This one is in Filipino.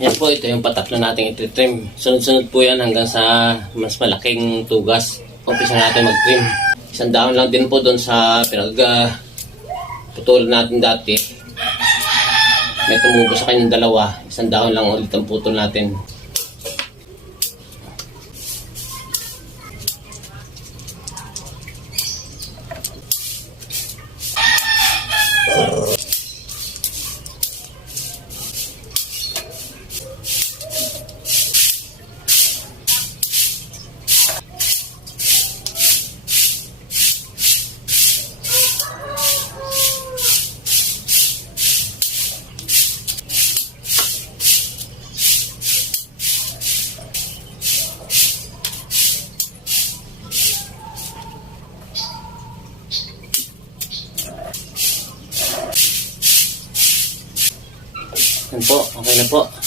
Yan po, ito yung patatlo nating ititrim. Sunod-sunod po yan hanggang sa mas malaking tugas. Umpisa natin mag-trim. Isang dahon lang din po doon sa putulan natin dati. May tumubo sa kanyang dalawa. Isang dahon lang ulit ang putol natin. Yan po, okay na po.